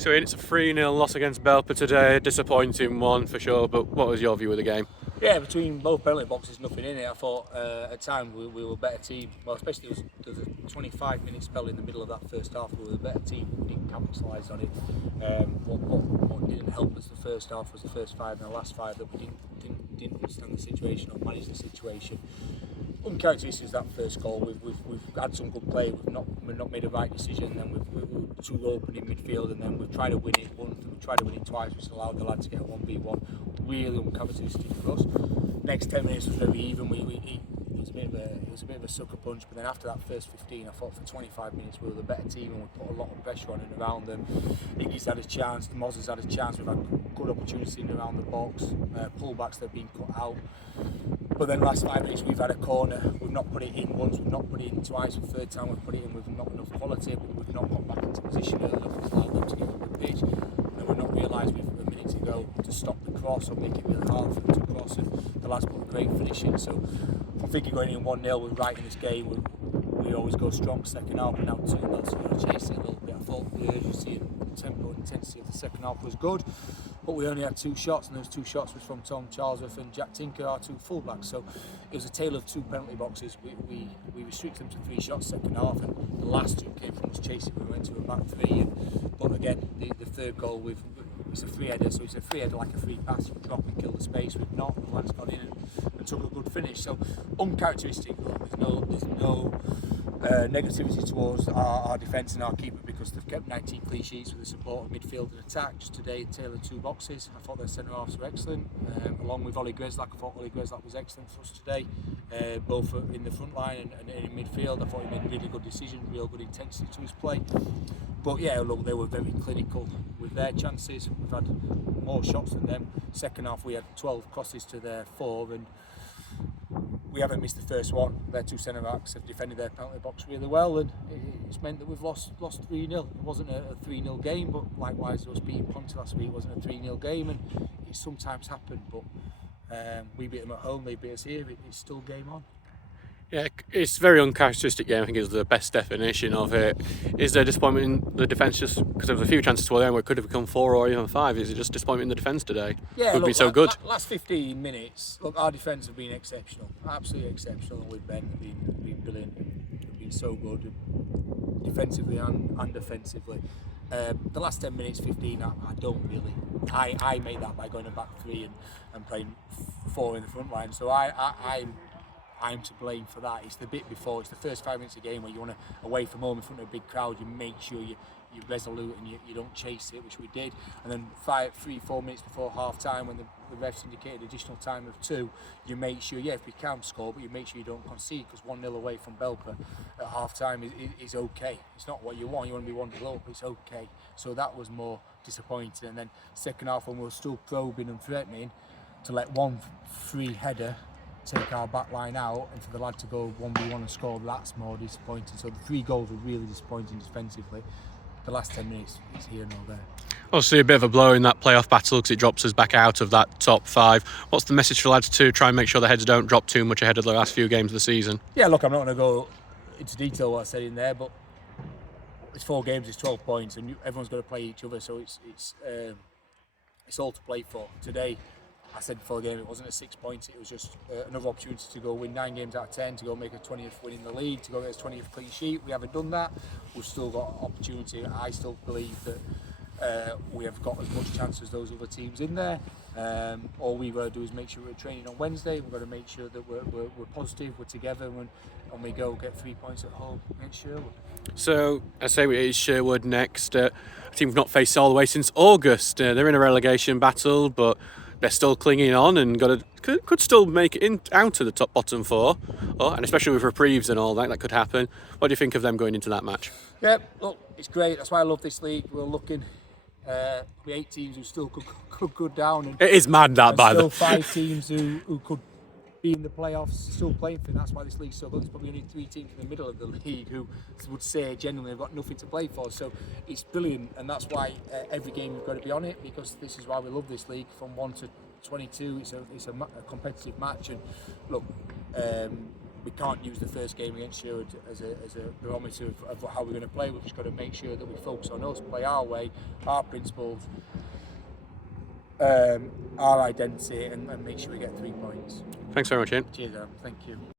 So it's a 3-0 loss against Belper today, disappointing one for sure, but what was your view of the game? Yeah, between both penalty boxes, nothing in it. I thought at times we were a better team. Well, especially there was a 25-minute spell in the middle of that first half. We were a better team. We didn't capitalise on it. What didn't help us the first half was the first five and the last five that we didn't understand the situation or manage the situation. Uncharacteristic is that first goal. We've had some good play. We've not made a right decision. Then we were too open in midfield, and then we've tried to win it once. We've tried to win it twice, which allowed the lad to get a 1v1. Really uncharacteristic for us. Next 10 minutes was very even. It was a bit of a sucker punch. But then after that first 15, I thought for 25 minutes we were the better team and we put a lot of pressure on and around them. Iggy's had a chance. Moz's had a chance. We've had good opportunities in and around the box. Pullbacks that have been cut out. But then last 5 minutes we've had a corner, we've not put it in once, we've not put it in twice, the third time we've put it in with not enough quality, we've not got back into position early enough to allow them to get up the pitch, and we've not realised we've a minute to go to stop the cross or make it really hard for them to cross, and the lads put a great finish in. So I'm thinking going in 1-0, we're right in this game, we always go strong second half, and now 2-0, so we're going to chase it a little bit. I thought the urgency and tempo and intensity of the second half was good, but we only had 2 shots, and those 2 shots was from Tom Charlesworth and Jack Tinker, our 2 fullbacks. So it was a tale of 2 penalty boxes. We restricted them to 3 shots second half, and the last 2 came from us chasing. We went to a back 3, but again, the third goal it's a free header, so it's a free header like a free pass. You drop and kill the space. We've not. The lad's gone in and took a good finish. So uncharacteristic. There's no negativity towards our defence and our keeper because they've kept 19 clean sheets with the support of midfield and attack. Just today, tailored 2 boxes. I thought their centre halves were excellent, along with Ollie Greslak. I thought Ollie Greslak was excellent for us today, both in the front line and in midfield. I thought he made really good decisions, real good intensity to his play. But yeah, look, they were very clinical with their chances. We've had more shots than them. Second half, we had 12 crosses to their 4, and we haven't missed the first one. Their 2 centre backs have defended their penalty box really well, and it's meant that we've lost 3-0. It wasn't a 3-0 game, but likewise, us beating Ponty last week wasn't a 3-0 game, and it sometimes happened. But we beat them at home, they beat us here. It's still game on. Yeah, it's a very uncharacteristic game. I think is the best definition of it. Is there disappointment in the defence just because there was a few chances to where it could have become 4 or even 5? Is it just disappointment in the defence today? Yeah, We've been so good. Last 15 minutes, look, our defence have been exceptional, absolutely exceptional. With Ben, have been brilliant, have been so good, defensively and offensively. The last 10 minutes, 15, I don't really. I made that by going to back 3 and playing 4 in the front line. So I'm to blame for that. It's the bit before, it's the first 5 minutes of the game where you want to, away from home in front of a big crowd, you make sure you're resolute and you don't chase it, which we did. And then 3-4 minutes before half time, when the refs indicated additional time of 2, you make sure, if we can score, but you make sure you don't concede, because 1-0 away from Belper at half time is okay. It's not what you want to be 1-0 up, it's okay. So that was more disappointing. And then second half, when we were still probing and threatening, to let one free header take our back line out and for the lad to go 1v1 and score, that's more disappointing. So the 3 goals were really disappointing defensively. The last 10 minutes is here and there. Obviously a bit of a blow in that playoff battle because it drops us back out of that top 5. What's the message for lads to try and make sure the heads don't drop too much ahead of the last few games of the season? Yeah, look, I'm not going to go into detail what I said in there, but it's 4 games, it's 12 points, and everyone's got to play each other, so it's all to play for. Today, I said before the game, it wasn't a 6 points, it was just another opportunity to go win 9 games out of 10, to go make a 20th win in the league, to go get a 20th clean sheet. We haven't done that. We've still got opportunity. I still believe that we have got as much chance as those other teams in there. All we've got to do is make sure we're training on Wednesday. We've got to make sure that we're positive, we're together, and we go get 3 points at home against Sherwood. So, I say it's Sherwood next. A team we've not faced all the way since August. They're in a relegation battle, but they're still clinging on and could still make it out of the bottom 4. And especially with reprieves and all that could happen. What do you think of them going into that match? Yeah, look, it's great. That's why I love this league. We're looking at 8 teams who still could go down. And it is mad that, by the way. Still 5 teams who could be in the playoffs, still playing for it. That's why this league's so good. There's probably only 3 teams in the middle of the league who would say genuinely they've got nothing to play for. So it's brilliant, and that's why every game you've got to be on it, because this is why we love this league. From 1 to 22, it's a competitive match, and look, we can't use the first game against Sherwood as a barometer of how we're going to play. We've just got to make sure that we focus on us, play our way, our principles, our identity, and make sure we get 3 points. Thanks very much, Ian. Cheers, Adam. Thank you.